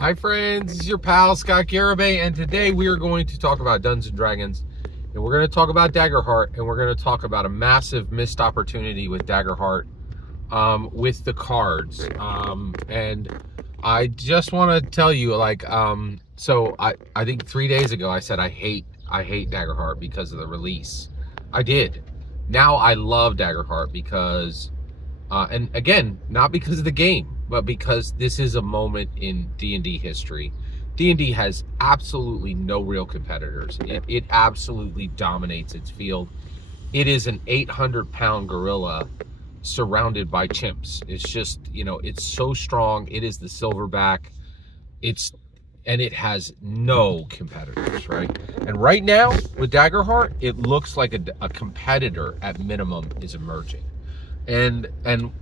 Hi friends, this is your pal Scott Garibay, and today we are going to talk about Dungeons & Dragons, and we're going to talk about Daggerheart, and we're going to talk about a massive missed opportunity with Daggerheart, with the cards. And I just want to tell you, so I think 3 days ago I said I hate Daggerheart because of the release. I did. Now I love Daggerheart because and again, not because of the game, but because this is a moment in D&D history. D&D has absolutely no real competitors. It absolutely dominates its field. It is an 800-pound gorilla surrounded by chimps. It's just, it's so strong. It is the silverback. And it has no competitors, right? And right now with Daggerheart, it looks like a competitor at minimum is emerging. And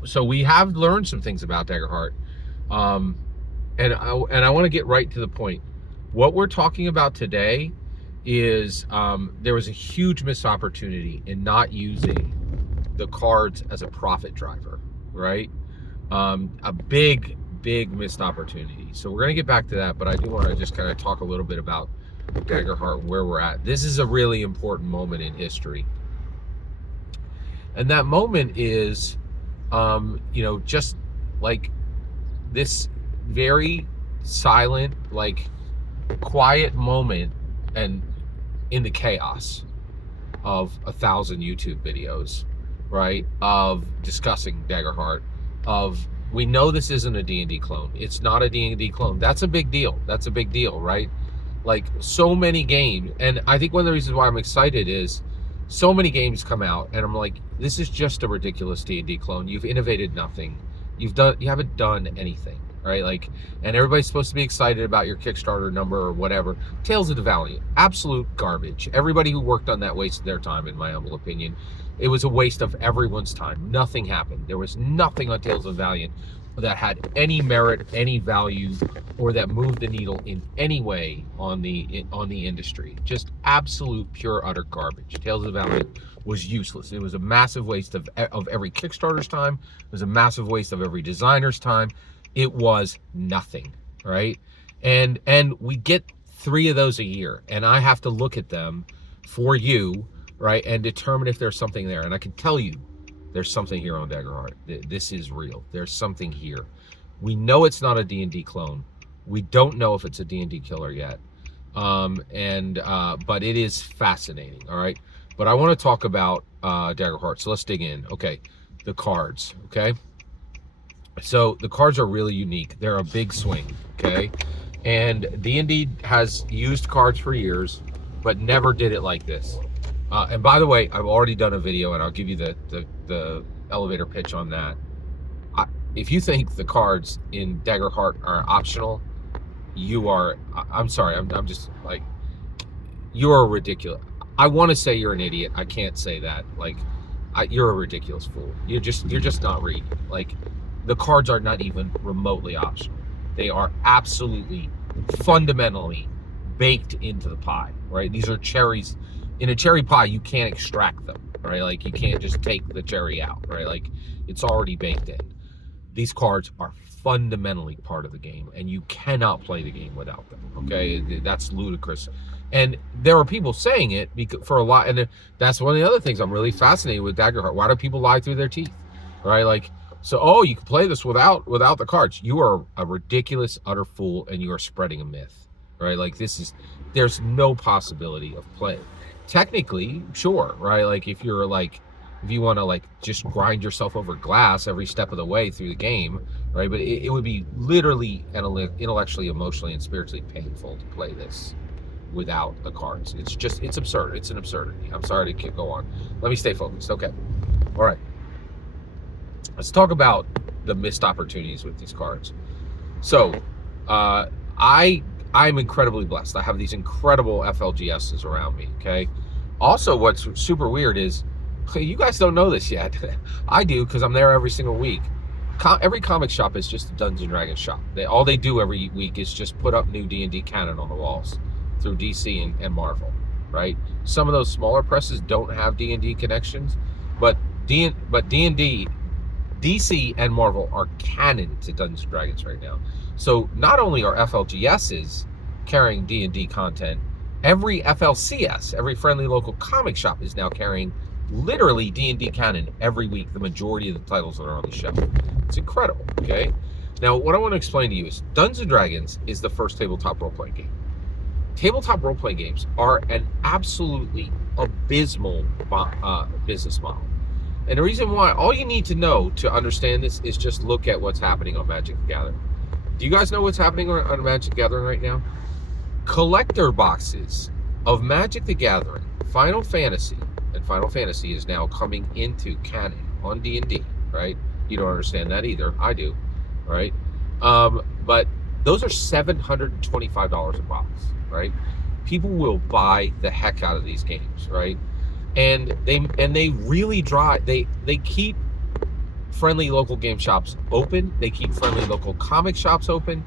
so we have learned some things about Daggerheart, and I want to get right to the point. What we're talking about today is there was a huge missed opportunity in not using the cards as a profit driver, right? A big missed opportunity. So we're going to get back to that, but I do want to just kind of talk a little bit about Daggerheart, where we're at. This is a really important moment in history. And that moment is, just like this very silent, quiet moment, and in the chaos of 1,000 YouTube videos, right? Of discussing Daggerheart, we know this isn't a D&D clone. It's not a D&D clone. That's a big deal. Right? Like, so many games, and I think one of the reasons why I'm excited is so many games come out, and I'm like, this is just a ridiculous D&D clone. You've innovated nothing. You haven't done anything, right? And everybody's supposed to be excited about your Kickstarter number or whatever. Tales of the Valiant, absolute garbage. Everybody who worked on that wasted their time, in my humble opinion. It was a waste of everyone's time. Nothing happened. There was nothing on Tales of the Valiant that had any merit, any value, or that moved the needle in any way on the industry. Just absolute, pure, utter garbage. Tales of the Valiant was useless. It was a massive waste of every Kickstarter's time. It was a massive waste of every designer's time. It was nothing, right? And we get 3 of those a year, and I have to look at them for you, right, and determine if there's something there. And I can tell you, there's something here on Daggerheart. This is real. There's something here. We know it's not a D&D clone. We don't know if it's a D&D killer yet. But it is fascinating, all right? But I want to talk about Daggerheart, so let's dig in. Okay, the cards, okay? So the cards are really unique. They're a big swing, okay? And D&D has used cards for years, but never did it like this. And by the way, I've already done a video, and I'll give you the elevator pitch on that. If you think the cards in Daggerheart are optional, I'm sorry, I'm just like, you're ridiculous. I want to say you're an idiot. I can't say that. You're a ridiculous fool. You're just not reading. The cards are not even remotely optional. They are absolutely, fundamentally baked into the pie, right? These are cherries. In a cherry pie, you can't extract them, right? You can't just take the cherry out, right? It's already baked in. These cards are fundamentally part of the game, and you cannot play the game without them, okay? That's ludicrous. And there are people saying it for a lot, and that's one of the other things I'm really fascinated with Daggerheart. Why do people lie through their teeth, right? So, you can play this without the cards. You are a ridiculous, utter fool, and you are spreading a myth, right? There's no possibility of play. Technically, sure, right? If you want to just grind yourself over glass every step of the way through the game, right? But it would be literally and intellectually, emotionally, and spiritually painful to play this without the cards. It's absurd. It's an absurdity. I'm sorry to go on. Let me stay focused. Okay. All right. Let's talk about the missed opportunities with these cards. So, I'm incredibly blessed. I have these incredible FLGSs around me, okay? Also, what's super weird is, you guys don't know this yet. I do, because I'm there every single week. Every comic shop is just a Dungeons & Dragons shop. All they do every week is just put up new D&D canon on the walls through DC and Marvel, right? Some of those smaller presses don't have D&D connections, but D&D DC and Marvel are canon to Dungeons & Dragons right now. So not only are FLGSs carrying D&D content, every FLCS, every friendly local comic shop, is now carrying literally D&D canon every week, the majority of the titles that are on the show. It's incredible, okay? Now, what I want to explain to you is Dungeons & Dragons is the first tabletop role-playing game. Tabletop role-playing games are an absolutely abysmal business model. And the reason why, all you need to know to understand this is just look at what's happening on Magic the Gathering. Do you guys know what's happening on Magic the Gathering right now? Collector boxes of Magic the Gathering, Final Fantasy, and Final Fantasy is now coming into canon on D&D, right? You don't understand that either. I do, right? But those are $725 a box, right? People will buy the heck out of these games, right? And they really drive. They keep friendly local game shops open. They keep friendly local comic shops open.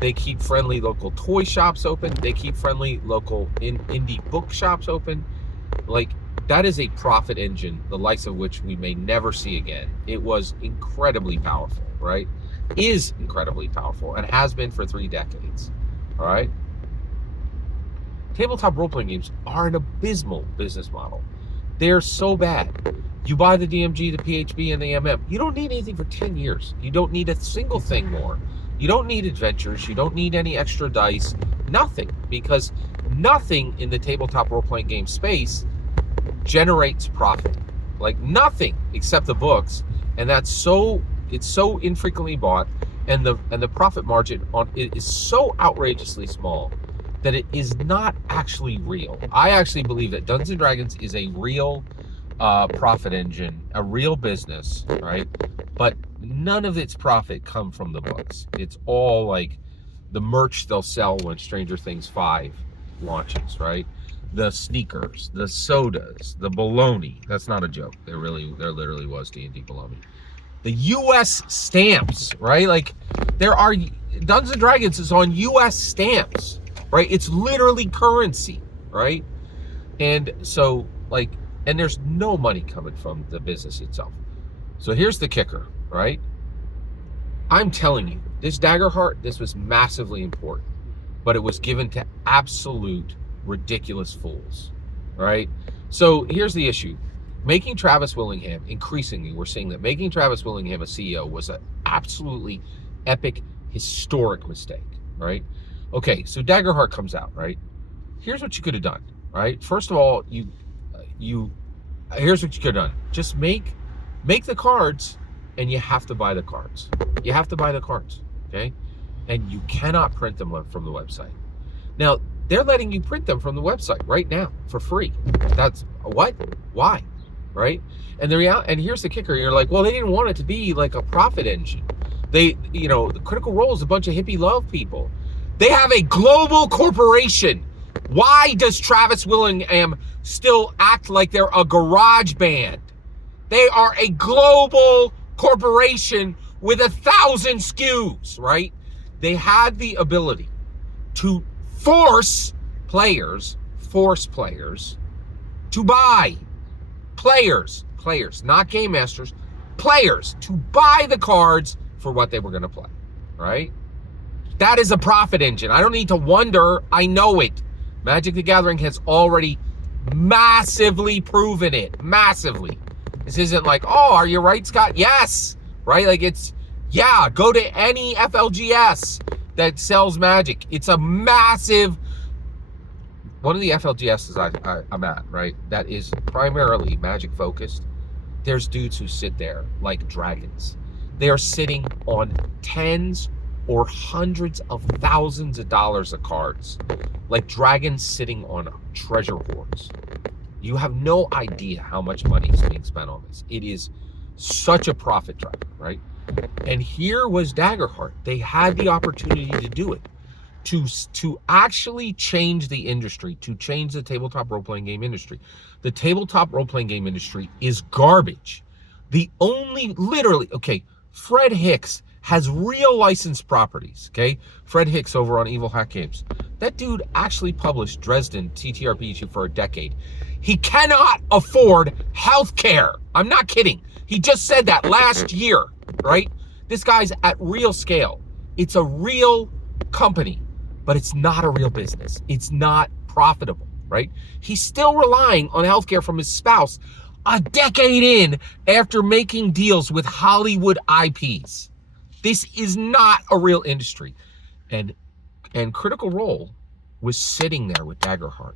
They keep friendly local toy shops open. They keep friendly local indie book shops open. Like, that is a profit engine, the likes of which we may never see again. It was incredibly powerful, right? Is incredibly powerful and has been for 3 decades, all right? Tabletop role-playing games are an abysmal business model. They're so bad. You buy the DMG, the PHB, and the MM. You don't need anything for 10 years. You don't need a single thing more. You don't need adventures. You don't need any extra dice. Nothing. Because nothing in the tabletop role-playing game space generates profit. Like, nothing except the books. And it's so infrequently bought, and the profit margin on it is so outrageously small that it is not actually real. I actually believe that Dungeons & Dragons is a real profit engine, a real business, right? But none of its profit come from the books. It's all like the merch they'll sell when Stranger Things 5 launches, right? The sneakers, the sodas, the bologna. That's not a joke. There literally was D&D bologna. The U.S. stamps, right? Like, there are Dungeons & Dragons is on U.S. stamps, right? It's literally currency, right? And so, like, and there's no money coming from the business itself. So here's the kicker, right? I'm telling you, this Daggerheart, this was massively important, but it was given to absolute ridiculous fools, right? So here's the issue. Making Travis Willingham, increasingly, we're seeing that making Travis Willingham a CEO was an absolutely epic, historic mistake, right? Okay, so Daggerheart comes out, right? Here's what you could have done, right? First of all, here's what you could have done. Just make the cards, and you have to buy the cards. You have to buy the cards, okay? And you cannot print them from the website. Now, they're letting you print them from the website right now for free. That's what? Why? Right? And and here's the kicker. You're like, well, they didn't want it to be like a profit engine. The Critical Role is a bunch of hippie love people. They have a global corporation. Why does Travis Willingham still act like they're a garage band? They are a global corporation with 1,000 SKUs, right? They had the ability to force players to buy. Players, not game masters, players to buy the cards for what they were going to play, right? That is a profit engine. I don't need to wonder. I know it. Magic the Gathering has already massively proven it. Massively. This isn't like, oh, are you right, Scott? Yes. Right? Like, it's, yeah, go to any FLGS that sells Magic. It's a massive, one of the FLGSs I'm at, right, that is primarily Magic focused. There's dudes who sit there like dragons. They are sitting on tens or hundreds of thousands of dollars of cards, like dragons sitting on treasure hoards. You have no idea how much money is being spent on this. It is such a profit driver, right? And here was Daggerheart. They had the opportunity to do it, to actually change the industry, to change the tabletop role-playing game industry. The tabletop role-playing game industry is garbage. Okay, Fred Hicks has real licensed properties, okay? Fred Hicks over on Evil Hack Games. That dude actually published Dresden TTRPG for a decade. He cannot afford healthcare. I'm not kidding. He just said that last year, right? This guy's at real scale. It's a real company, but it's not a real business. It's not profitable, right? He's still relying on healthcare from his spouse a decade in after making deals with Hollywood IPs. This is not a real industry. And Critical Role was sitting there with Daggerheart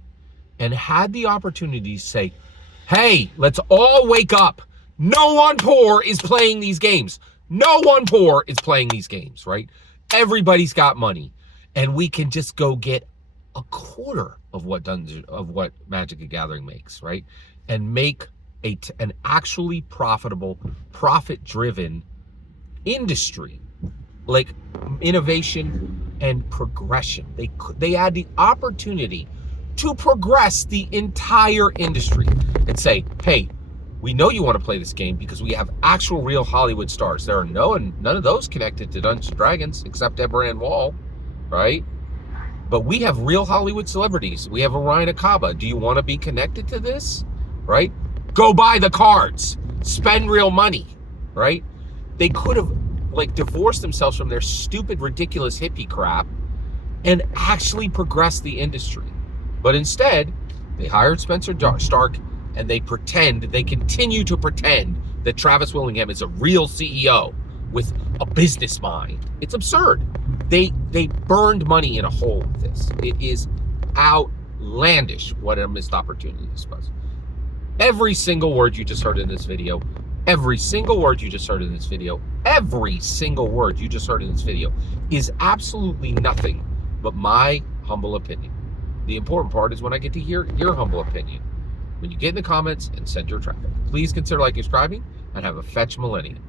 and had the opportunity to say, hey, let's all wake up. No one poor is playing these games. No one poor is playing these games, right? Everybody's got money. And we can just go get a quarter of what Magic the Gathering makes, right? And make an actually profitable, profit-driven industry, like innovation and progression. They had the opportunity to progress the entire industry and say, hey, we know you want to play this game because we have actual real Hollywood stars. There are none of those connected to Dungeons & Dragons except Eberron Wall, right? But we have real Hollywood celebrities. We have Orion Akaba. Do you want to be connected to this, right? Go buy the cards. Spend real money, right? They could have divorced themselves from their stupid, ridiculous hippie crap and actually progressed the industry. But instead, they hired Spencer Stark and they continue to pretend that Travis Willingham is a real CEO with a business mind. It's absurd. They burned money in a hole with this. It is outlandish what a missed opportunity this was. Every single word you just heard in this video, every single word you just heard in this video, every single word you just heard in this video is absolutely nothing but my humble opinion. The important part is when I get to hear your humble opinion. When you get in the comments and send your traffic. Please consider liking, subscribing, and have a fetch millennium.